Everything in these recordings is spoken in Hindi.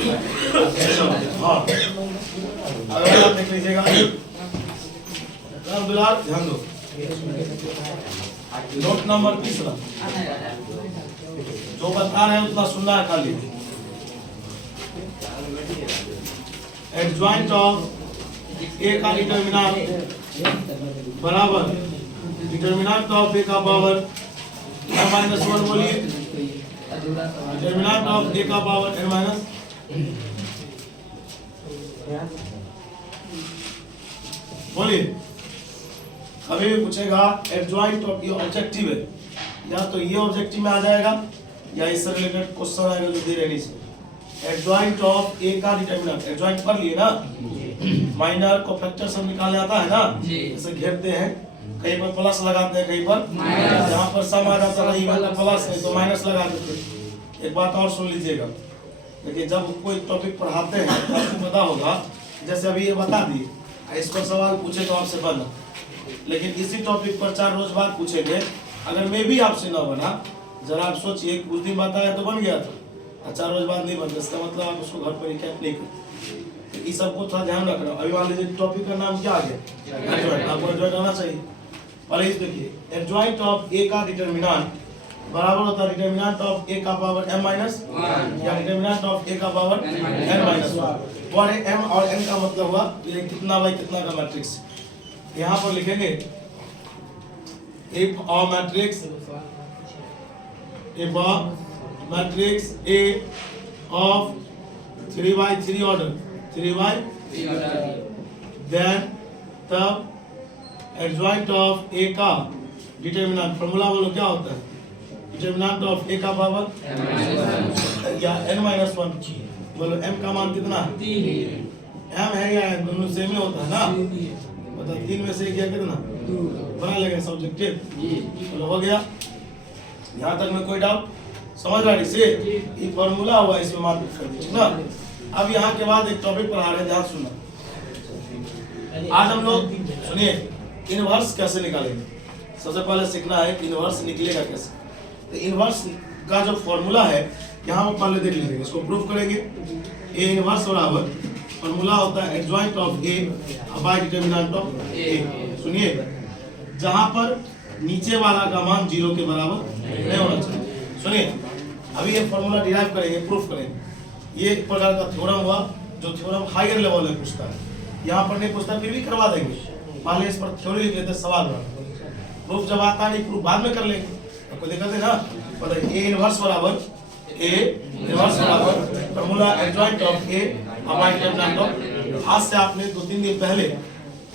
हाँ अगर आप देख लीजिएगा दुलार ध्यान दो, नोट नंबर तीसरा जो बता रहे हैं उतना सुनना है खाली। एडजॉइंट ऑफ ए का डिटरमिनेंट बराबर डिटरमिनेंट ऑफ ए का पावर n-1 बोलिए, डिटरमिनेंट ऑफ ए का पावर n-, बोलिए। कभी भी पूछेगा एडजॉइंट ऑफ, ये ऑब्जेक्टिव है, या तो ये ऑब्जेक्टिव में आ जाएगा या इससे रिलेटेड क्वेश्चन आएगा जो दे रहे हैं। एडजॉइंट ऑफ ए का डिटरमिनेंट, एडजॉइंट पढ़ लिए ना, माइनर को फैक्टर सब निकालने आता है ना, जैसे घेरते हैं, कहीं पर प्लस लगाते हैं, कहीं पर जहाँ पर सम आ जाता है इवन में प्लस नहीं तो माइनस लगा देते। एक बात और सुन लीजिएगा, देखिए जब कोई टॉपिक पढ़ाते हैं तो आपको पता होगा, जैसे अभी ये बता दिए, इस पर सवाल पूछे तो आपसे बना, लेकिन इसी टॉपिक पर 4 रोज बाद पूछेंगे, अगर मैं भी आपसे ना बना, जरा आप सोचिए कुछ दिन बताया तो बन गया था, 4 रोज बाद नहीं बनता, इसका मतलब आप उसको घर पर रिकैप नहीं करते। तो इस सबको थोड़ा ध्यान रखना। अभी मान लीजिए टॉपिक का नाम क्या आ गया, एडजॉइंट, आपको एडजॉइंट आना चाहिए। पहले इस देखिए, एडजॉइंट ऑफ ए का डिटरमिनेंट बराबर होता है डिटरमिनेंट ऑफ ए का पावर m-1 या डिटरमिनेंट ऑफ ए का पावर n-1। और m और n का मतलब हुआ ये कितना बाई कितना का मैट्रिक्स। यहाँ पर लिखेंगे if a matrix A of 3 by 3 order, 3 by 3 order, then तब एडजॉइंट ऑफ ए का डिटरमिनेंट, फॉर्मूला बोलो क्या होता है, डिटरमिनेंट ऑफ ए का पावर या n-1, बोलो m का मान कितना, m है या n, दोनों सेम ही होता है ना, मतलब 3 में से क्या कितना बना लेगा सब्जेक्टिव, बोलो हो गया। यहाँ तक में कोई डाउट समझ रहा है से ये फॉर्मूला हुआ, इसमें मान फिट कर दीजिए ना। अब यहाँ के बाद एक टॉपिक पढ़ा रहे, ध्यान सुनना। आज हम लोग सुनिए इनवर्स कैसे निकालेंगे। सबसे पहले सीखना है इनवर्स निकलेगा कैसे। तो इनवर्स का जो फॉर्मूला है यहाँ पर पहले देख लीजिए, इसको प्रूफ करेंगे। ए इनवर्स बराबर फॉर्मूला होता है adjoint of A by determinant of A. सुनिए, जहां पर नीचे वाला का मान 0 के बराबर नहीं होना चाहिए। सुनिए, अभी ये फॉर्मूला डिराइव करेंगे, प्रूफ करेंगे। ये एक प्रकार का थ्योरम हुआ, जो थ्योरम हायर लेवल में पूछता है, यहाँ पर नहीं पूछता, फिर भी करवा देंगे। पहले इस पर थ्योरी लिख लेते, सवाल बना, प्रूफ जब आता नहीं, प्रूफ बाद में कर लेंगे, आपको दिक्कत है ना। बताइए ए इनवर्स बराबर formula adjoint of A by determinant of. आज से आपने 2-3 दिन पहले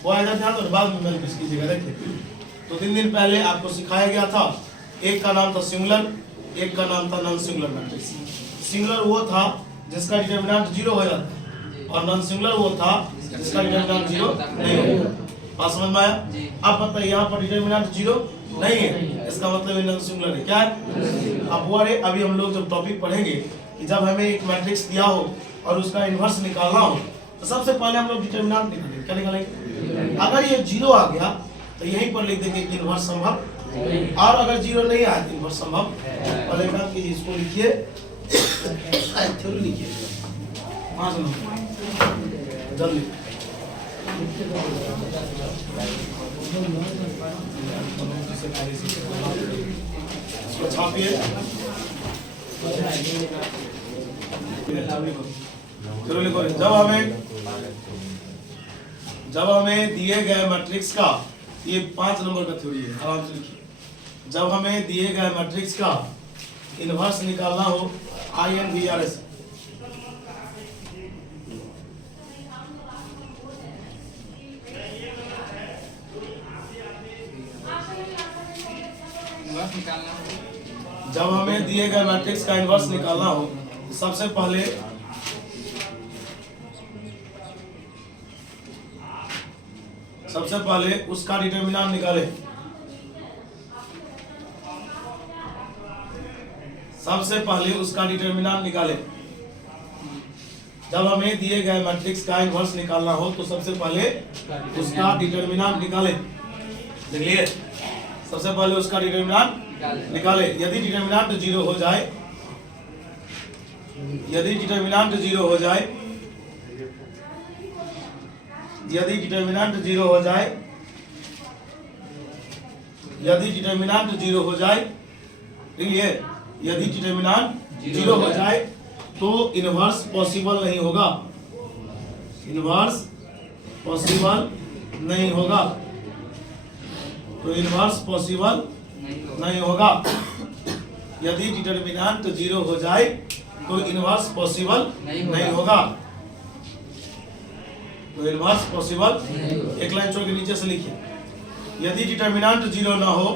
वो आएगा ध्यान, और बाद में मैंने किस कीजिएगा। देखिए 2-3 दिन पहले आपको सिखाया गया था, एक का नाम था सिंगुलर, एक का नाम था नॉन सिंगुलर मैट्रिक्स। सिंगुलर वो था जिसका डिटरमिनेंट 0 हो जाता है, और नॉन सिंगुलर वो था जिसका डिटरमिनेंट 0 नहीं होता। बात समझ में आया? अब बताइए यहाँ पर डिटरमिनेंट 0 नहीं है, इसका मतलब नॉन सिंगुलर है। क्या है? अब वो अरे अभी हम लोग जब टॉपिक पढ़ेंगे कि जब हमें एक मैट्रिक्स दिया हो और उसका इनवर्स निकालना हो, तो सबसे पहले हम लोग डिटरमिनेंट निकालेंगे। क्या निकालेंगे? अगर ये 0 आ गया तो यहीं पर लिख देंगे कि इनवर्स संभव, और अगर 0 नहीं आया तो इनवर्स संभव। पहले काम कीजिए, इसको लिखिए, थ्योरी लिखिए, हाँ सुनो जल्दी। इसको छापिए, जब हमें दिए गए मैट्रिक्स का, ये 5 नंबर का थ्योरी है, आराम से लिखिए। जब हमें दिए गए मैट्रिक्स का इनवर्स निकालना हो, INVRS, जब हमें दिए गए मैट्रिक्स का इनवर्स निकालना हो, सबसे पहले उसका डिटरमिनेंट निकाले। सबसे पहले उसका डिटरमिनेंट निकाले। जब हमें दिए गए मैट्रिक्स का इनवर्स निकालना हो तो सबसे पहले उसका डिटरमिनेंट निकाले। देखिए, सबसे पहले उसका डिटरमिनेंट निकाले। यदि डिटरमिनेंट 0 हो जाए यदि डिटर्मिनेंट 0 हो जाए, यदि डिटर्मिनेंट 0 हो जाए, यदि डिटर्मिनेंट 0 हो जाए, देखिए यदि डिटर्मिनेंट 0 हो जाए तो इनवर्स पॉसिबल नहीं होगा, इनवर्स पॉसिबल नहीं होगा, तो इनवर्स पॉसिबल नहीं होगा। यदि डिटर्मिनेंट 0 हो जाए तो इनवर्स पॉसिबल नहीं होगा, तो इनवर्स पॉसिबल, एक लाइन छोड़ के नीचे से लिखिए, यदि डिटर्मिनेंट 0 ना हो,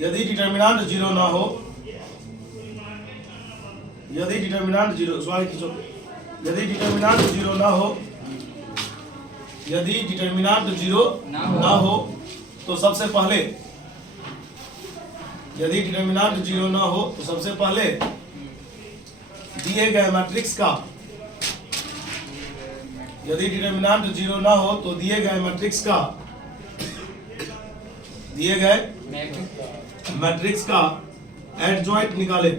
यदि डिटर्मिनेंट 0 ना हो, यदि डिटर्मिनेंट 0, सवाल खींचो, यदि डिटर्मिनेंट 0 ना हो, यदि डिटर्मिनेंट 0 ना हो तो सबसे पहले, यदि डिटर्मिनेंट 0 ना हो तो सबसे पहले दिए गए मैट्रिक्स का, यदि डिटर्मिनेंट 0 ना हो तो दिए गए मैट्रिक्स का, दिए गए मैट्रिक्स का एडजॉइंट निकाले,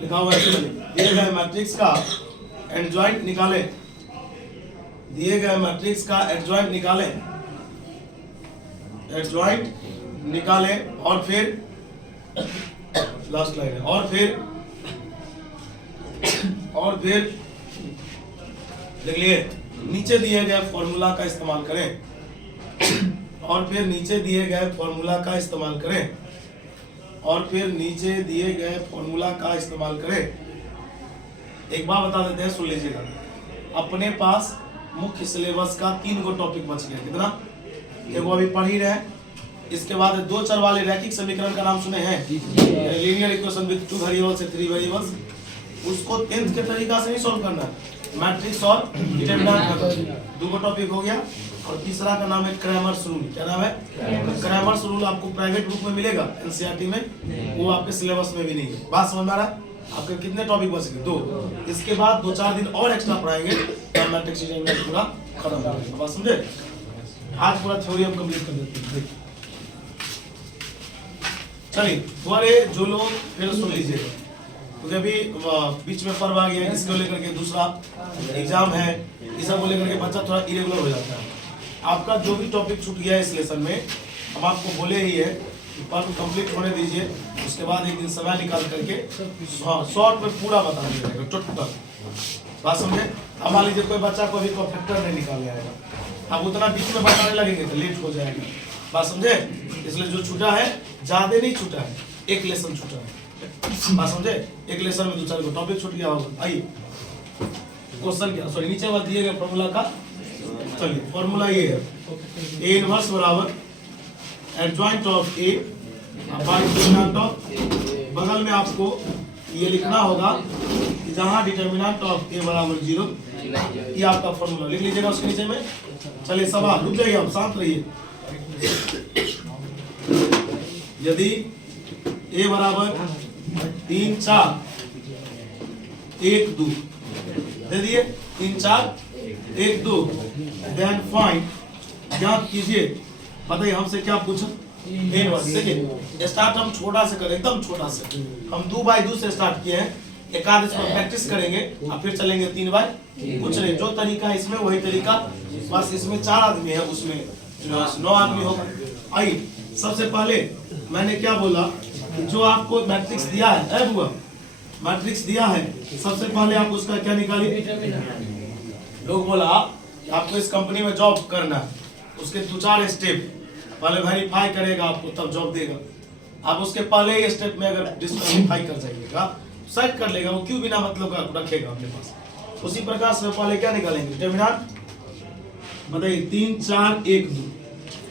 लिखा हुआ है, दिए गए मैट्रिक्स का एडजॉइंट निकाले, दिए गए मैट्रिक्स का एडजॉइंट निकाले, एडजॉइंट निकाले, और फिर लास्ट लाइन है, और फिर देख लिए नीचे दिए गए फॉर्मूला का इस्तेमाल करें, और फिर नीचे दिए गए फॉर्मूला का इस्तेमाल करें, और फिर नीचे दिए गए फॉर्मूला का इस्तेमाल करें। एक बार बता देते हैं, सुन लीजिएगा, अपने पास मुख्य सिलेबस का 3 गो टॉपिक बच गया, कितना, एगो अभी पढ़ ही रहे हैं, इसके बाद 2 चर वाले रैखिक समीकरण का नाम सुने हैं, लीनियर इक्वेशन विद 2 वेरिएबल्स से 3 वेरिएबल्स, उसको 10th के तरीका से नहीं सॉल्व करना है, मैट्रिक्स और डिटरमिनेंट का 2 गो टॉपिक हो गया। और तीसरा का नाम है क्रैमर्स रूल, क्या नाम है, क्रैमर्स रूल, आपको प्राइवेट बुक में मिलेगा, एनसीईआरटी में, वो आपके सिलेबस में भी नहीं है। बात समझ में आ रहा है? आपके कितने टॉपिक बच गए, 2, इसके बाद 2-4 दिन और एक्स्ट्रा पढ़ाएंगे तो मैट्रिक्स डिटरमिनेंट पूरा खत्म हो जाएगा। बात समझे? आज पूरा थ्योरी हम कंप्लीट कर देते हैं। चलिए तुम्हारे जो लोग फिर सुन लीजिएगा, क्योंकि अभी बीच में पर्व आ गया, इसको लेकर के दूसरा एग्जाम है, इस सब को लेकर के बच्चा थोड़ा इरेगुलर हो जाता है। आपका जो भी टॉपिक छूट गया है इस लेसन में, हम आपको बोले ही है कि पर्व कंप्लीट होने दीजिए, उसके बाद एक दिन समय निकाल करके शॉर्ट में पूरा बता दिया जाएगा, टोटल। बात समझे? अब मान लीजिए कोई बच्चा को अभी फैक्टर नहीं निकाले आएगा, अब उतना बीच में बताने लगेंगे तो लेट हो जाएगा। बात समझे? इसलिए जो छूटा है ज्यादा नहीं छूटा है, एक लेसन छूटा है। बात समझे? एक लेसन में 2-4 टॉपिक छूट गया होगा। आइए क्वेश्चन क्या, सॉरी नीचे बात दिए गए फॉर्मूला का, चलिए फॉर्मूला ये है, ए इनवर्स बराबर adjoint of A by determinant of, बगल में आपको ये लिखना होगा कि जहां डिटरमिनेंट ऑफ ए बराबर 0, ये आपका फॉर्मूला लिख लीजिएगा उसके नीचे में। चलिए सवाल, रुक जाइए आप, शांत रहिए। यदि ए बराबर 3, 4, 1, 2 दे दिए, 3, 4, 1, 2, देन फाइंड, ज्ञात कीजिए, बताइए हमसे क्या पूछा, इनवर्स। देखिए स्टार्ट हम छोटा से करें, एकदम छोटा से, हम 2/2 से स्टार्ट किए हैं, एक आध इसमें प्रैक्टिस करेंगे और फिर चलेंगे 3/, कुछ नहीं, जो तरीका है इसमें वही तरीका, बस इसमें 4 आदमी है, उसमें 9 आदमी होगा। आइए सबसे पहले मैंने क्या बोला कि जो आपको मैट्रिक्स दिया है, बुआ मैट्रिक्स दिया है, सबसे पहले आप उसका क्या निकालिए। लोग बोला आपको इस कंपनी में जॉब करना है, उसके 2-4 स्टेप पहले वेरीफाई करेगा आपको, तब जॉब देगा। आप उसके पहले ही स्टेप में अगर डिस्क्वालीफाई कर जाइएगा, सेट कर लेगा, वो क्यों बिना मतलब का रखेगा अपने पास। उसी प्रकार से पहले क्या निकालेंगे, डिटरमिनेंट, बताइए 3, 4, 1, 2,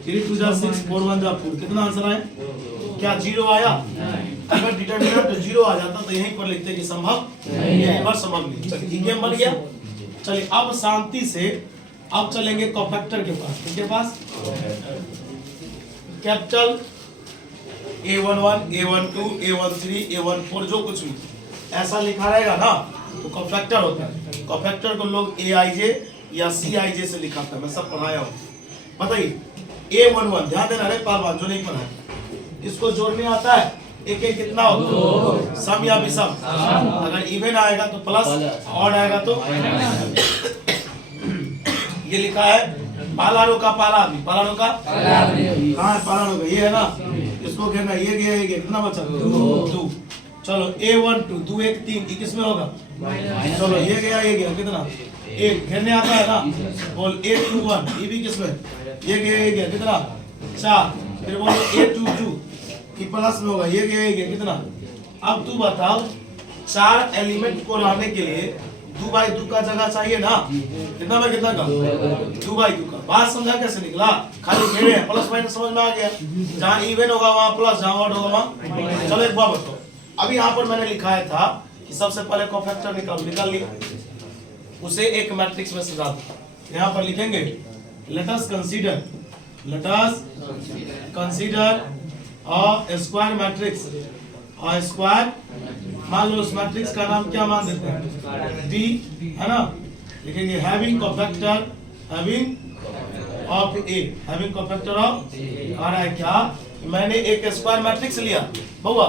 3 2 6 4 1 4, कितना आंसर आया, क्या 0 आया? अगर डिटरमिनेंट 0 आ जाता तो यहीं पर लिखते कि संभव नहीं, पर संभव नहीं। चलिए गेम बन गया। चलिए अब शांति से अब चलेंगे कोफैक्टर के पास, किसके पास, capital A11, A12, A13, A14, जो कुछ भी ऐसा लिखा रहेगा ना तो कोफैक्टर होता है। कोफैक्टर को लोग AIJ या CIJ से लिखाता है, मैं सब पढ़ाया हूँ। बताइए A11, ध्यान देना रे पालवान जो नहीं पढ़ा है, इसको जोड़ने आता है, एक एक कितना हो, सम या विषम। अगर इवन आएगा तो प्लस, ऑड आएगा तो। ये लिखा है पालारो का पाला आदमी, पालारो का कहाँ है, पालारो का ये है ना, इसको घेरना, ये गया ये गया, कितना बचा, 2। चलो A1 2, 2 1 3, ये किसमें होगा, चलो ये गया कितना, एक घेरने आता है ना, बोल A2 1, ये भी किसमें, ये गया कितना, 4। फिर बोलो A2 2, ये प्लस में होगा, ये गया कितना। अब तू बताओ 4 एलिमेंट को लाने के लिए 2 बाई 2 का जगह चाहिए ना, कितना बाई कितना का, 2 बाई 2 का। बात समझा कैसे निकला, खाली घेरे हैं, प्लस माइनस समझ में आ गया, जहाँ इवन होगा वहाँ प्लस, जहाँ ऑड होगा वहाँ। चलो एक बात बताओ, अभी यहाँ पर मैंने लिखाया था कि सबसे पहले कोफैक्टर निकाल लिया, उसे एक मैट्रिक्स में सजा दो। यहाँ पर लिखेंगे let us consider a square matrix, और स्क्वायर मान लो, उस मैट्रिक्स का नाम क्या मान देते हैं, D है ना। लिखेंगे having cofactor of A, having cofactor of, आ रहा है क्या, मैंने एक स्क्वायर मैट्रिक्स लिया बउआ,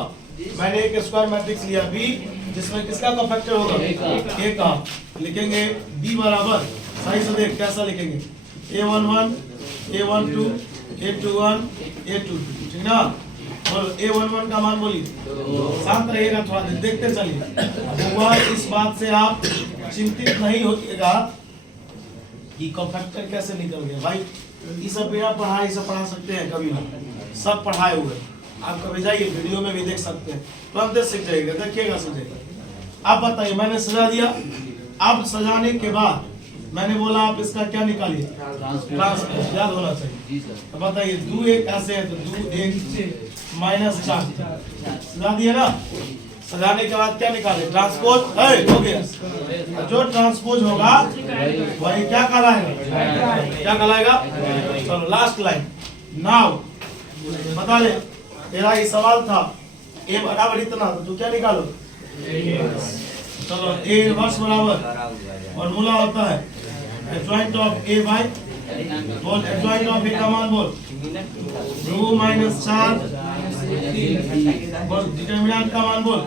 मैंने एक स्क्वायर मैट्रिक्स लिया B, जिसमें किसका कोफैक्टर होगा, A का। लिखेंगे B बराबर, सही से देख कैसा लिखेंगे, A11 A12 A21 A22, ठीक ना। बोलो A11 का मान बोलिए, शांत रहिएगा थोड़ा देर, देखते चलिए। इस बात से आप चिंतित नहीं होइएगा कि कोफैक्टर कैसे निकल गया। भाई ये सब बिना पढ़ाई से पढ़ा सकते हैं, कभी ना, सब पढ़ाए हुए, आप कभी जाइए वीडियो में भी देख सकते हैं, तुरंत सीख जाइएगा, देखिएगा सीखेगा। आप बताइए, मैंने सजा दिया, अब सजाने के बाद मैंने बोला आप इसका क्या निकालिए, ट्रांसपोज, याद होना चाहिए। तो बताइए 2 1 ऐसे है तो 2 1 माइनस 4 सजा दिए ना। सजाने के बाद क्या निकाले, ट्रांसपोज हो गया। जो ट्रांसपोज होगा वही क्या कहलाएगा, क्या कहलाएगा। चलो लास्ट लाइन, नाउ बता ले, तेरा ये सवाल था A बराबर इतना, तो तू क्या निकालो, चलो A इनवर्स बराबर फॉर्मूला होता है एडजॉइंट ऑफ A बाय, बोल एडजॉइंट ऑफ A का मान बोल, 2 माइनस 4, बोल डिटरमिनेंट का मान बोल,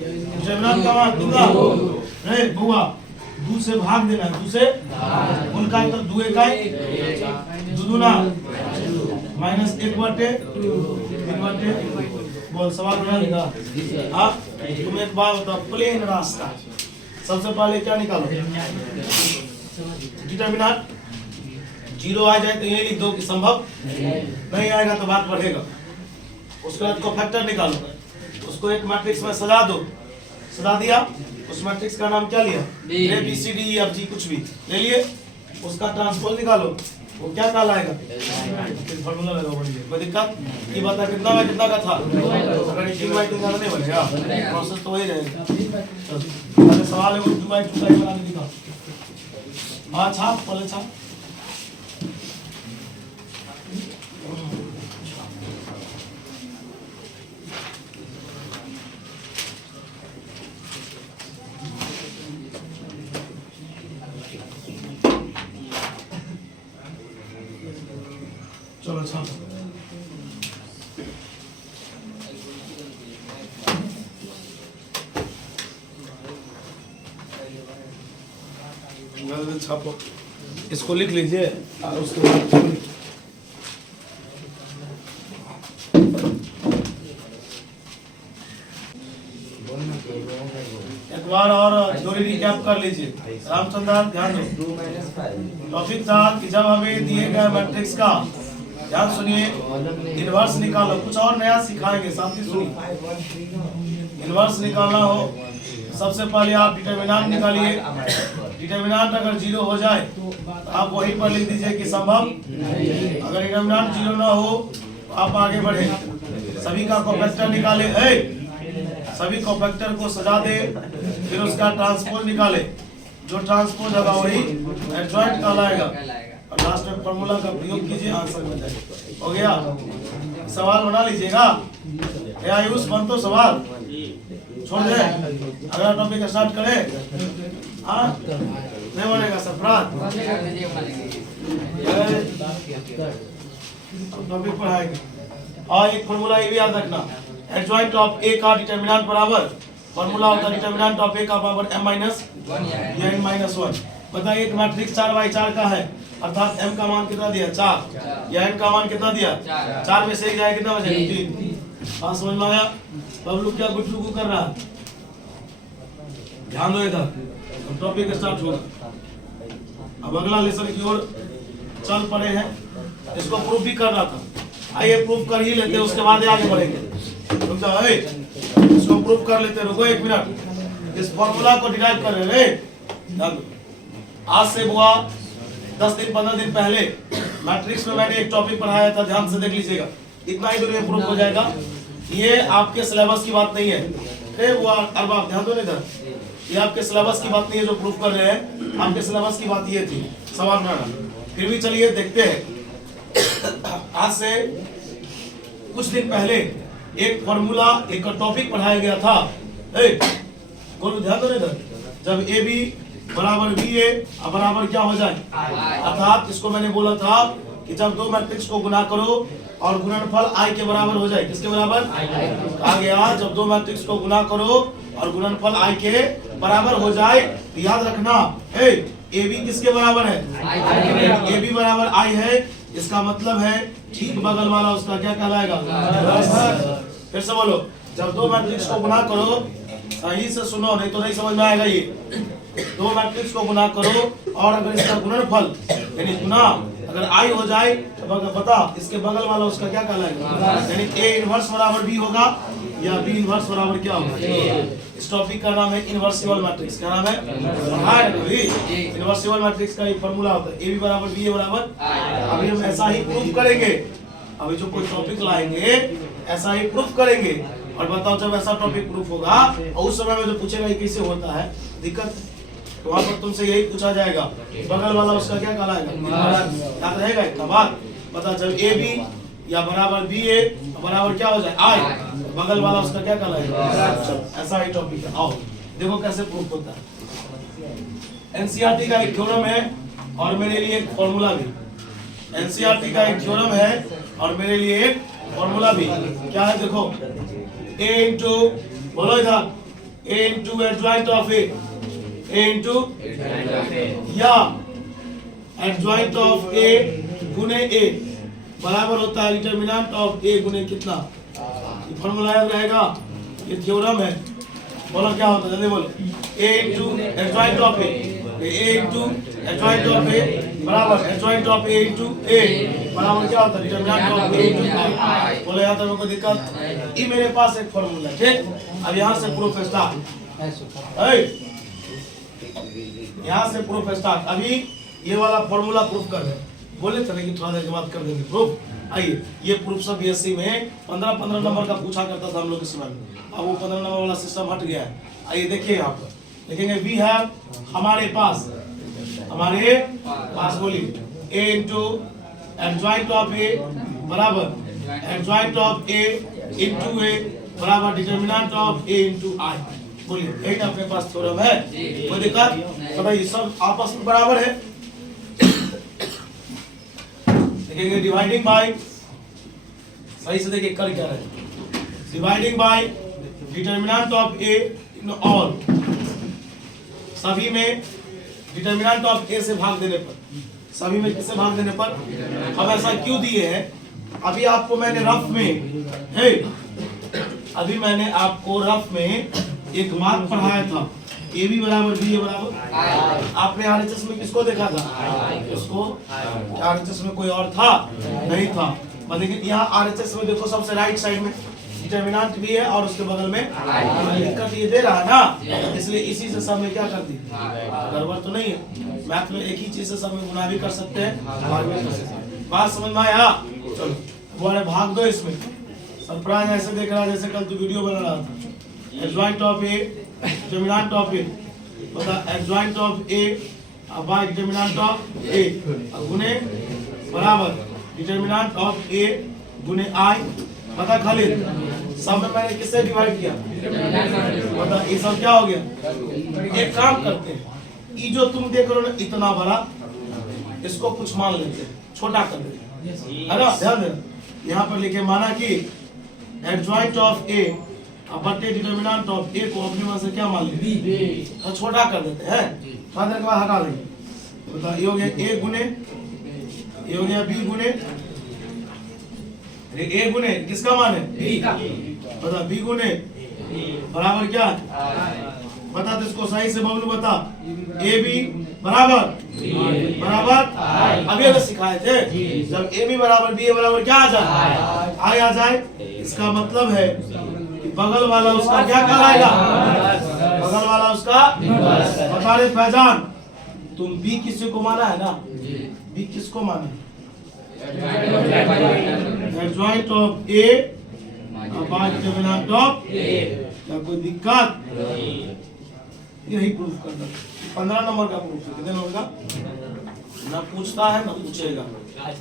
डिटरमिनेंट का मान कितना, रे बुआ 2 से भाग देना, 2 से उनका तो 2 इकाई 2 दूना माइनस 1 बटे 3 बटे, बोल सवाल बना लेगा। हाँ तुम एक बात बताओ, प्लेन रास्ता, सबसे पहले क्या निकालो, डिटरमिनेंट 0 आ जाए तो ये लिख दो कि संभव नहीं आएगा तो बात बढ़ेगा। उसके बाद कोफैक्टर निकालो, उसको एक मैट्रिक्स में सजा दो, सजा दिया, उस मैट्रिक्स का नाम क्या लिया, A B C D E F G कुछ भी ले लिए, उसका ट्रांसपोज निकालो, वो क्या कहलाएगा, फार्मूला लगाओ, बढ़िया कोई दिक्कत। ये बता कितना बाय कितना का था, अगर 2 बाय 2 का नहीं बनेगा, प्रोसेस तो वही रहेगा। चलो सवाल है वो 2 बाय 2 का ही बना के दिखा। हाँ छाप, पहले छाप, चलो छाप। छापो, इसको लिख लीजिए और उसके बाद एक बार और थ्योरी रिकैप कर लीजिए। रामचंद्र ध्यान दो, टॉपिक था कि जब हमें दिए गए मैट्रिक्स का, ध्यान सुनिए, इनवर्स निकालो, कुछ और नया सिखाएंगे, साथी सुनिए। इनवर्स निकालना हो सबसे पहले आप डिटरमिनेंट निकालिए, डिटरमिनेंट अगर 0 हो जाए तो आप वहीं पर लिख दीजिए कि संभव, अगर डिटरमिनेंट 0 ना हो तो आप आगे बढ़े, सभी का कोफैक्टर निकाले, सभी कोफैक्टर को सजा दे, फिर उसका ट्रांसपोज निकाले, जो ट्रांसपोज होगा वही एडजॉइंट कहलाएगा, और लास्ट में फार्मूला का प्रयोग कीजिए, आंसर मिल जाएगा। हो गया, सवाल बना लीजिएगा, या आयुष बन तो सवाल छोड़ दे, अगला टॉपिक स्टार्ट करें। हाँ नहीं बनेगा सरफराज, टॉपिक पढ़ाएंगे। और एक फॉर्मूला ये भी याद रखना, एडजॉइंट ऑफ ए का डिटरमिनेंट बराबर फॉर्मूला होता है डिटरमिनेंट ऑफ ए का पावर m माइनस 1। बताइए एक मैट्रिक्स 4x4 का है अर्थात m का मान कितना दिया 4 या n का मान कितना दिया 4 में से एक जाए कितना बचेगा 3। बात समझ में आया? बबलू क्या गुटलू को कर रहा है? ध्यान दो इधर, टॉपिक स्टार्ट होगा। अब अगला लेसन की ओर चल पड़े हैं। इसको प्रूफ भी कर रहा था, आइए प्रूफ कर ही लेते हैं, उसके बाद आगे बढ़ेंगे। रुक जाओ, इसको प्रूफ कर लेते हैं। रुको 1 मिनट, इस फॉर्मूला को डिराइव कर रहे हैं। आज से हुआ 10 दिन 15 दिन पहले मैट्रिक्स में मैंने एक टॉपिक पढ़ाया था, ध्यान से देख लीजिएगा। इतना ही दूर में प्रूफ हो जाएगा। ये आपके सिलेबस की बात नहीं है। वो अरबाब ध्यान दो इधर, ये आपके सिलेबस की बात नहीं है जो प्रूफ कर रहे हैं। आपके सिलेबस की बात ये थी सवाल बनाना। फिर भी चलिए देखते हैं। आज से कुछ दिन पहले एक फॉर्मूला एक टॉपिक पढ़ाया गया था। बोलो ध्यान दो इधर, जब ए बी बराबर बी ए बराबर क्या हो जाए, अर्थात इसको मैंने बोला था कि जब दो मैट्रिक्स को गुना करो और गुणनफल आई के बराबर हो जाए। किसके बराबर? कहा गया जब दो मैट्रिक्स को गुना करो और गुणनफल आई के बराबर हो जाए तो याद रखना ए बी किसके बराबर है? ए बी बराबर आई है। इसका मतलब है ठीक बगल वाला उसका क्या कहलाएगा? फिर से बोलो, जब दो मैट्रिक्स को गुना करो, सही से सुनो नहीं तो नहीं समझ में आएगा। ये दो मैट्रिक्स को गुना करो और अगर इसका गुणनफल यानी गुना अगर आई हो जाए तो बता इसके बगल वाला उसका क्या कहलाएगा? यानी ए इनवर्स बराबर बी होगा या बी इनवर्स बराबर क्या होगा? इस टॉपिक का नाम है इनवर्सिबल मैट्रिक्स। क्या नाम है? इनवर्सिबल मैट्रिक्स का ये फॉर्मूला होता है ए बी बराबर बी ए बराबर। अभी हम ऐसा ही प्रूफ करेंगे। अभी जो कोई टॉपिक लाएंगे ऐसा ही प्रूफ करेंगे और बताओ जब ऐसा टॉपिक प्रूफ होगा और उस समय में जो पूछेगा ये कैसे होता है दिक्कत, तो वहां पर तुमसे यही पूछा जाएगा बगल वाला उसका क्या कहलाएगा? याद रहेगा इतना बात? बता जब ए बी या बराबर बी ए बराबर क्या हो जाए आई, बगल वाला उसका क्या कहलाएगा? ऐसा ही टॉपिक है। आओ देखो कैसे प्रूफ होता है। एनसीईआरटी का एक थ्योरम है और मेरे लिए एक फॉर्मूला भी। एनसीईआरटी का एक थ्योरम है और मेरे लिए एक फॉर्मूला भी। क्या है देखो, ए इंटू बोलो इधर, A into adjoint of A into या एडजॉइंट ऑफ ए गुने ए बराबर होता है डिटरमिनेंट ऑफ ए गुने कितना। ये फॉर्मूला याद रहेगा, ये थ्योरम है। बोलो क्या होता है जल्दी बोलो। A into adjoint of A into adjoint of A बराबर adjoint of A into A बराबर क्या होता है determinant of A into I. बोलो याद है, कोई दिक्कत? ये मेरे पास एक फॉर्मूला है। ठीक, अब यहाँ से प्रूफ स्टार्ट। यहाँ से प्रूफ स्टार्ट। अभी ये वाला फॉर्मूला प्रूफ कर रहे हैं। बोले थे कि थोड़ा देर के बाद कर देंगे प्रूफ। आइए ये प्रूफ सब बीएससी में 15-15 नंबर का पूछा करता था हम लोग इस समय। अब वो 15 नंबर वाला सिस्टम हट गया है। आइए देखिए यहाँ पर लिखेंगे वी हैव हमारे पास बोलिए ए इंटू एडजॉइंट ऑफ ए बराबर adjoint of A into A बराबर डिटरमिनेंट ऑफ ए इंटू आई। बोलिए एक अपने पास थ्योरम है, कोई दिक्कत? तो भाई सब आपस में बराबर है। देखेंगे डिवाइडिंग बाय, सही से देखिए कर क्या रहे, dividing by determinant of A in all, सभी में डिटरमिनेंट ऑफ ए से भाग देने पर, सभी में किससे भाग देने पर। हम ऐसा क्यों दिए हैं? अभी आपको मैंने रफ में अभी मैंने आपको रफ में एक मार्क पढ़ाया था, ए बी बराबर बी ए बराबर। आपने आरएचएस में किसको देखा था? उसको। आरएचएस में कोई और था? नहीं था। लेकिन यहाँ आरएचएस में देखो सबसे राइट साइड में डिटरमिनेंट भी है और उसके बगल में दिक्कत ये दे रहा है ना, इसलिए इसी से सब में क्या कर दी, गड़बड़ तो नहीं है। मैथ में एक ही चीज से सब में गुना भी कर सकते हैं, भाग भी कर सकते हैं। बात समझ में आया? चलो बोले भाग दो इसमें। सरप्राइज ऐसे देख रहा है जैसे कल तू वीडियो बना रहा था। Adjoint of A determinant of A बता, adjoint of A by determinant of A गुने बराबर डिटरमिनेंट ऑफ ए गुने आई। पता खालिद सब में मैंने किससे डिवाइड किया? पता ये सब क्या हो गया? एक काम करते हैं, ये जो तुम देख रहे हो ना इतना बड़ा, इसको कुछ मान लेते हैं, छोटा कर देते हैं, है ना? ध्यान देना, यहाँ पर लिखे माना कि एडजॉइंट ऑफ ए बटे डिटर्मिनेंट ऑफ ए को अपने वहां से क्या मान लेंगे बी, तो छोटा कर देते हैं, थोड़ा देर के बाद हटा देंगे। बताओ ये हो गया ए गुने, ये हो गया बी गुने, ए गुने किसका मान है बी का, बता बी गुने बराबर क्या है, बता तो इसको सही से बबलू बता, ए बी बराबर अभी अगर सिखाए थे जब ए बी बराबर बी ए बराबर क्या आ जाए आई आ जाए, इसका मतलब है कि बगल वाला उसका क्या कहलाएगा, बगल वाला उसका। बता रहे फैजान तुम बी किसी को माना है ना, बी किसको माना है, adjoint of A by determinant of A, क्या कोई दिक्कत, यही प्रूफ करना। 15 नंबर का प्रूफ है, कितने नंबर का, ना पूछता है ना पूछेगा, हाँ इस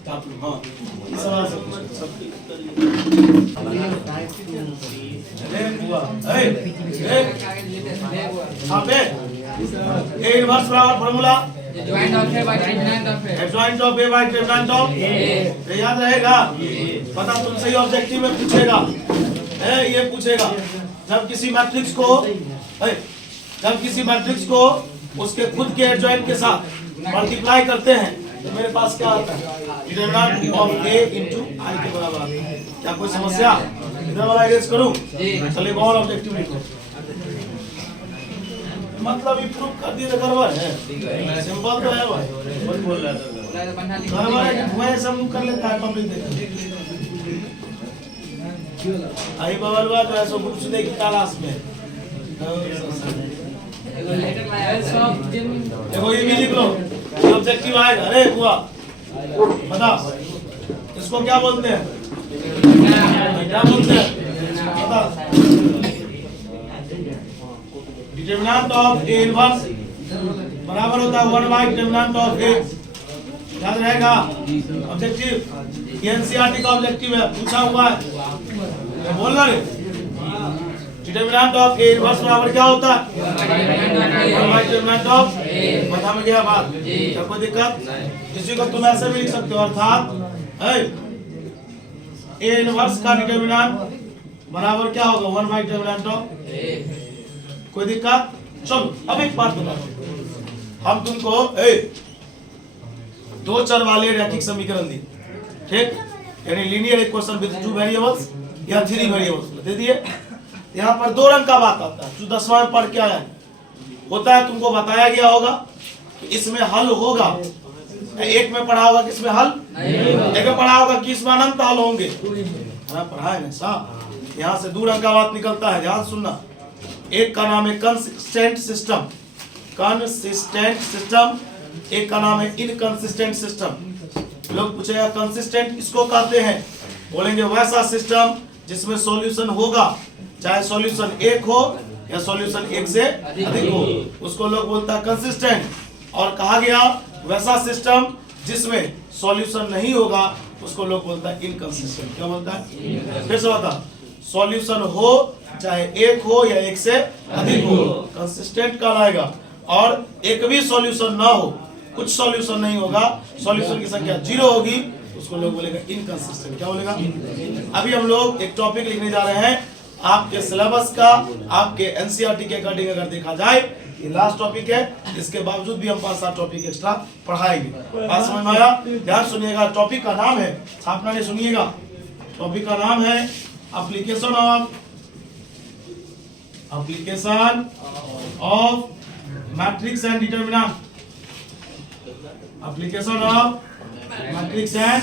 सवाल से ए इनवर्स बराबर formula adjoint of A by determinant of A, याद रहेगा। पता तुमसे ही ऑब्जेक्टिव में पूछेगा, ये पूछेगा जब किसी मैट्रिक्स को उसके खुद के एडजॉइंट के साथ मल्टीप्लाई करते हैं तो मेरे पास क्या आता है, determinant of A into I के बराबर आता है। क्या कोई समस्या, इधर वाला एरेज करूं, चलिए और ऑब्जेक्टिव लिखो, मतलब ये प्रूफ कर दिए तो गड़बड़ है, सिंपल तो है भाई, बोल रहा था गड़बड़ है कि वह सब कर लेता है पब्लिक देख, आई बबलवा तो ऐसा कुछ देखी क्लास में, देखो ये भी लिख लो, ऑब्जेक्टिव आएगा। अरे बुआ बता इसको क्या बोलते हैं, क्या बोलते हैं बता, डिटरमिनेंट ऑफ ए इनवर्स बराबर होता है 1 बाय डिटरमिनेंट ऑफ ए, याद रहेगा। ऑब्जेक्टिव एनसीईआरटी का ऑब्जेक्टिव है, पूछा हुआ है, बोल रहा है डिटरमिनेंट ऑफ ए इनवर्स बराबर क्या होता है, डिटरमिनेंट ऑफ ए, बता में क्या बात, क्या कोई दिक्कत, किसी को तुम ऐसे भी लिख सकते हो, अर्थात ए इनवर्स का डिटरमिनेंट बराबर क्या होगा 1 बाय डिटरमिनेंट ऑफ ए, कोई दिक्कत। चलो अब एक बात बताओ, हम तुमको दो चर वाले रैखिक समीकरण दी, ठीक, यानी लीनियर इक्वेशन विद 2 वेरिएबल्स या 3 वेरिएबल्स दे दिए। यहाँ पर 2 रंग का बात आता है, जो 10वां में पढ़ के आया होता है, तुमको बताया गया होगा कि इसमें हल होगा, एक में पढ़ा होगा कि इसमें हल एक में पढ़ा होगा कि इसमें अनंत हल होंगे, पढ़ा है ना साहब। यहाँ से 2 रंग का बात निकलता है, ध्यान सुनना। एक का नाम है कंसिस्टेंट सिस्टम, एक का नाम है इनकंसिस्टेंट सिस्टम। लोग पूछेगा कंसिस्टेंट किसको कहते हैं, बोलेंगे वैसा सिस्टम जिसमें सॉल्यूशन होगा, चाहे सॉल्यूशन 1 हो या सॉल्यूशन 1 से अधिक हो, उसको लोग बोलता है कंसिस्टेंट। और कहा गया वैसा सिस्टम जिसमें सॉल्यूशन नहीं होगा उसको लोग बोलता है इनकंसिस्टेंट। क्या बोलता है, फिर से बता, सॉल्यूशन हो चाहे 1 हो या 1 से अधिक हो, कंसिस्टेंट कहलाएगा। और एक भी सॉल्यूशन ना हो, कुछ सॉल्यूशन नहीं होगा, सॉल्यूशन की संख्या 0 होगी, उसको लोग बोलेगा इनकंसिस्टेंट। क्या बोलेगा। अभी हम लोग एक टॉपिक लिखने जा रहे हैं आपके सिलेबस का, आपके एनसीईआरटी के अकॉर्डिंग अगर देखा जाए ये लास्ट टॉपिक है, इसके बावजूद भी हम 5-7 टॉपिक एक्स्ट्रा पढ़ाएंगे। बात समझ में आया, ध्यान सुनिएगा। टॉपिक का नाम है, छापना नहीं, सुनिएगा, टॉपिक का नाम है application of matrix and determinant, application of matrix and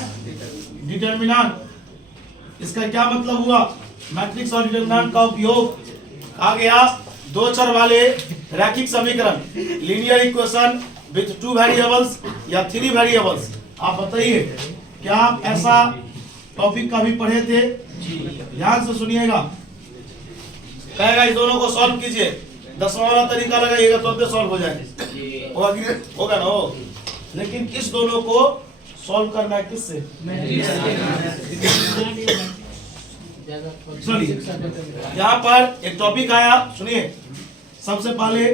determinant. इसका क्या मतलब हुआ, मैट्रिक्स और डिटरमिनेंट का उपयोग कहा गया 2 चर वाले रैखिक समीकरण, लीनियर इक्वेशन विथ 2 वेरिएबल्स या 3 वेरिएबल्स। आप बताइए क्या आप ऐसा टॉपिक का भी पढ़े थे, ध्यान से सुनिएगा। कहेगा इस दोनों को सॉल्व कीजिए, 10वां वाला तरीका लगाइएगा तो अब सॉल्व हो जाएगा, होगा ना हो। लेकिन इस दोनों को सॉल्व करना है किससे, सुनिए यहाँ पर एक टॉपिक आया, सुनिए। सबसे पहले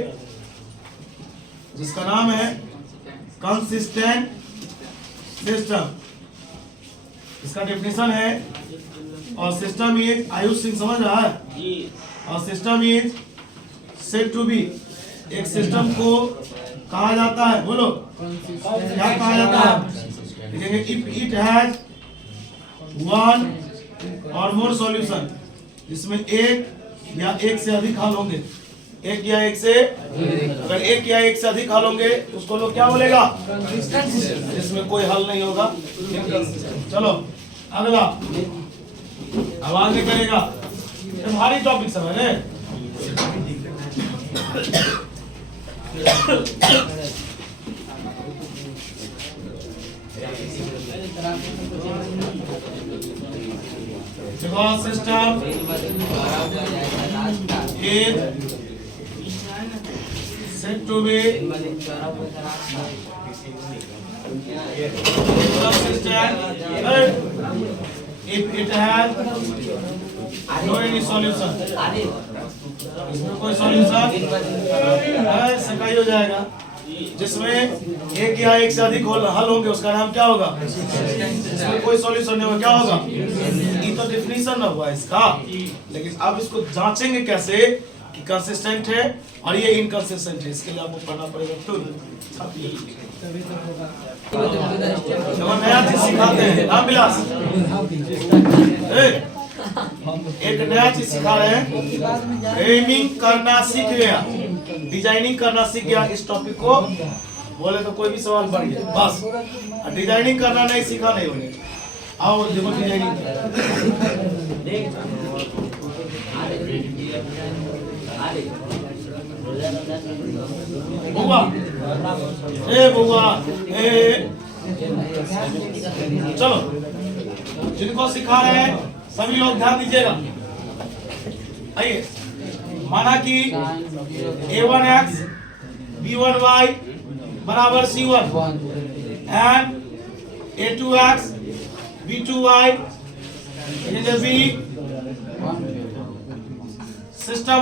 जिसका नाम है कंसिस्टेंट सिस्टम, इसका डेफिनेशन है और सिस्टम इज आयुष सिंह समझ रहा है जी। और system is said to be, एक सिस्टम को कहा जाता है, बोलो क्या कहा जाता है? इफ इट हैज वन और मोर सॉल्यूशन, जिसमें एक या एक से अधिक हल होंगे, एक या एक से, अगर एक या एक से अधिक हल होंगे उसको लोग क्या बोलेगा? जिसमें कोई हल नहीं होगा। चलो अगला, आवाज नहीं करेगा, भारी टॉपिक समझ है। System is said to be if it has no any solution, इसमें कोई सॉल्यूशन है, सकाई हो जाएगा। जिसमें एक या एक से अधिक हल होंगे उसका नाम क्या होगा? इसमें कोई सॉल्यूशन नहीं होगा, क्या होगा? ये तो डेफिनेशन हुआ इसका, लेकिन अब इसको जांचेंगे कैसे कि कंसिस्टेंट है और ये इनकंसिस्टेंट है। इसके लिए आपको पढ़ना पड़ेगा। तो नया चीज सिखाते हैं, राम विलास एक नया चीज सिखा रहे हैं। फ्रेमिंग करना सीख गया, डिजाइनिंग करना सीख गया, इस टॉपिक को बोले तो कोई भी सवाल बढ़ गया बस। डिजाइनिंग करना नहीं सीखा नहीं होने। आओ देखो डिजाइनिंग बुआ, बुआ चलो, जिनको सिखा रहे हैं सभी लोग ध्यान दीजिएगा। आइए, माना कि a1x b1y बराबर c1 and a2x b2y is a b system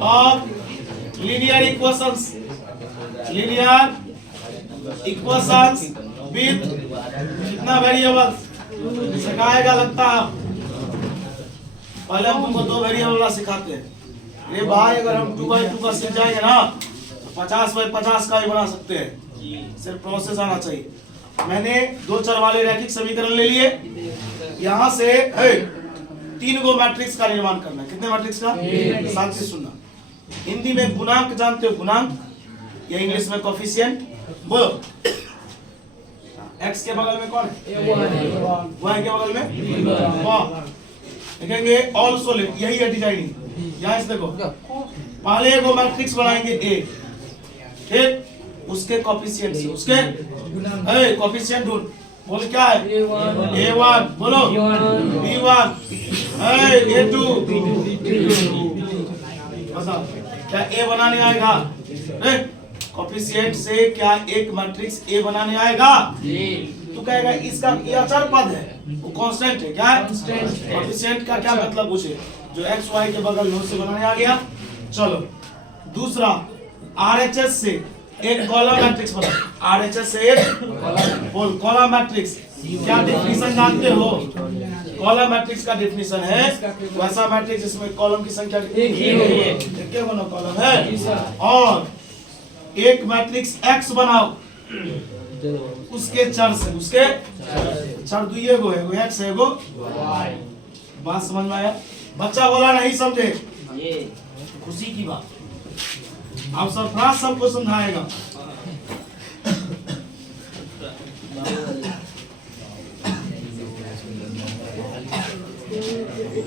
of linear equations with कितना वेरिएबल सिखाएगा लगता है। पहले हम तुमको 2 वेरिएबल सिखाते हैं। ये भाई अगर हम 2x2 का सीख जाएंगे ना तो 50x50 का भी बना सकते हैं, सिर्फ प्रोसेस आना चाहिए। मैंने 2 चर वाले रैखिक समीकरण ले लिए, यहाँ से 3 गो मैट्रिक्स का निर्माण करना है। कितने मैट्रिक्स का? साथ से सुनना। हिंदी में गुणांक जानते हो? गुणांक या इंग्लिश में कोफिशिएंट। बोलो x के बगल में कौन है? y के बगल में लिखेंगे ऑल्सो लेट, यही है डिजाइनिंग। यहाँ से देखो, पहले एगो मैट्रिक्स बनाएंगे A, ठीक, उसके कोफिशिएंट से उसके कोफिशिएंट ढूंढ। बोल क्या है? A1 बोलो, B1 A2 बताओ क्या A बनाने आएगा? कोफिशिएंट से क्या एक मैट्रिक्स A बनाने आएगा? तो कहेगा इसका ये अचर पद है, वो कांस्टेंट है। क्या है? कोफिशिएंट का क्या मतलब पूछे? जो x y के बगल में उससे बनाने आ गया। चलो दूसरा, RHS से एक कॉलम मैट्रिक्स बना। RHS से एक कॉलम मैट्रिक्स, क्या डेफिनेशन जानते हो? कॉलम मैट्रिक्स का डेफिनेशन है वैसा मैट्रिक्स जिसमें कॉलम की संख्या एक कॉलम है, और एक मैट्रिक्स X बनाओ, उसके चर से, उसके चर दुइये गो है, एगो X है एगो Y। बात समझ में आया? बच्चा बोला नहीं समझे, खुशी की बात। अब सरफराज सबको समझाएगा।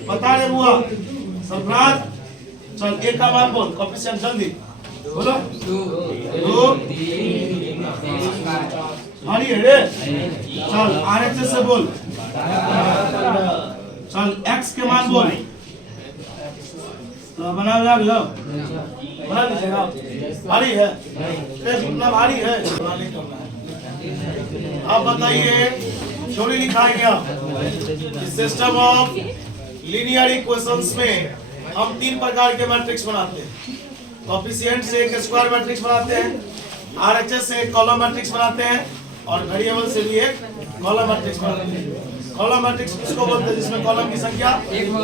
बता रहे बुआ सरफराज, चल एक का मान बोल, कोफिशिएंट जल्दी बोलो। 2 भारी है रे। चल RHS से बोल, चल x के मान बोल। बना लो, बना लीजिएगा। भारी है, कितना भारी है? अब बताइए, थ्योरी लिखा गया सिस्टम ऑफ लीनियर इक्वेशंस में हम 3 प्रकार के मैट्रिक्स बनाते हैं। कोफिशिएंट से एक स्क्वायर मैट्रिक्स बनाते हैं, RHS से एक कॉलम मैट्रिक्स बनाते हैं, और वेरिएबल से भी एक कॉलम मैट्रिक्स कॉलम मैट्रिक्स किसको बोलते हैं जिसमें कॉलम की संख्या एक हो।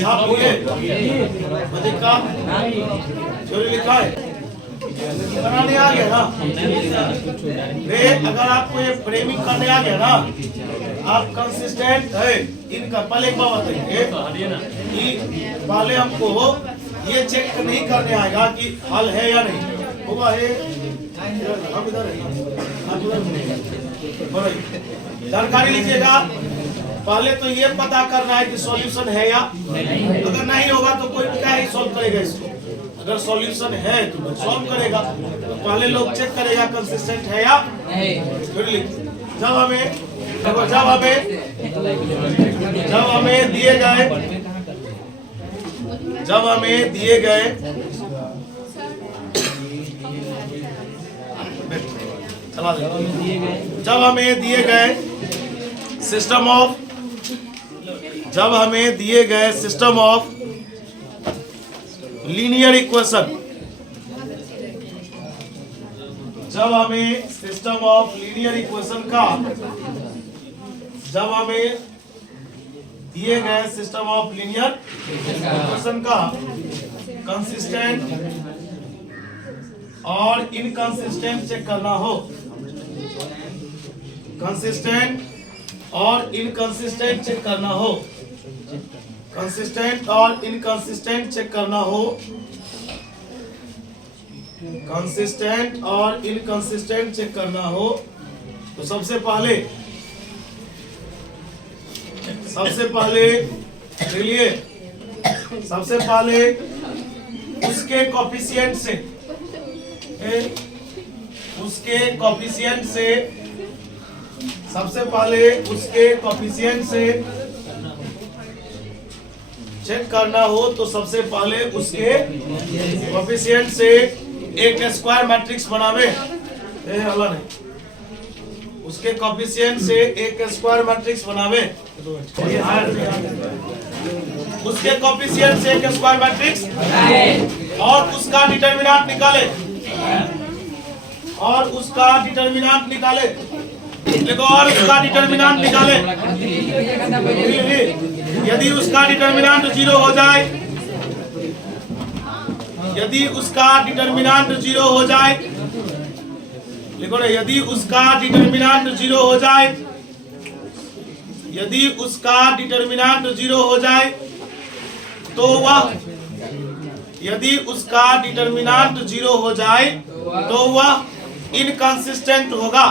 छाप लिए का चोरी लिखा है बनाने आ गया ना। अगर आपको ये फ्रेमिंग करने आ गया ना, आप कंसिस्टेंट है इनका। पहले एक बात बताइए कि पहले हमको ये चेक नहीं करने आएगा कि हल है या नहीं होगा। हम इधर जानकारी लीजिएगा। पहले तो ये पता करना है कि सॉल्यूशन है या अगर नहीं होगा तो कोई क्या ही सॉल्व करेगा इसको। अगर सॉल्यूशन है तो सॉल्व करेगा। तो पहले लोग चेक करेगा कंसिस्टेंट है या नहीं। फिर जब हमें दिए गए जब हमें दिए गए सिस्टम ऑफ लीनियर इक्वेशन, जब हमें सिस्टम ऑफ लीनियर इक्वेशन का कंसिस्टेंट और इनकंसिस्टेंट चेक करना हो, कंसिस्टेंट और इनकंसिस्टेंट चेक करना हो, कंसिस्टेंट और इनकंसिस्टेंट चेक करना हो, कंसिस्टेंट और इनकंसिस्टेंट चेक करना हो, तो सबसे पहले उसके कोएफिशिएंट से चेक करना हो, तो सबसे पहले उसके कोएफिशिएंट से एक स्क्वायर मैट्रिक्स बनावे। उसके कोएफिशिएंट से एक स्क्वायर मैट्रिक्स बनावे। उसके कोएफिशिएंट से एक स्क्वायर मैट्रिक्स और उसका डिटरमिनेंट निकाले। देखो, और उसका डिटरमिनेंट निकाले। यदि उसका डिटरमिनेंट 0 हो जाए, यदि उसका डिटरमिनेंट 0 हो जाए, देखो ना, यदि उसका डिटरमिनेंट 0 हो जाए, यदि उसका डिटरमिनेंट 0 हो जाए तो वह, यदि उसका डिटरमिनेंट 0 हो जाए तो वह इनकंसिस्टेंट होगा,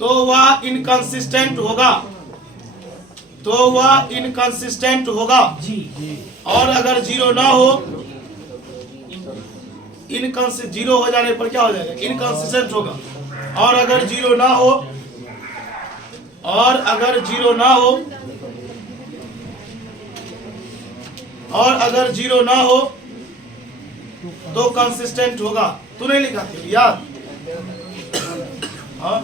तो वह इनकंसिस्टेंट होगा। और अगर 0 ना हो, 0 हो जाने पर क्या हो जाएगा? इनकंसिस्टेंट होगा। और अगर 0 ना हो, तो कंसिस्टेंट होगा। तूने लिखा याद? हाँ।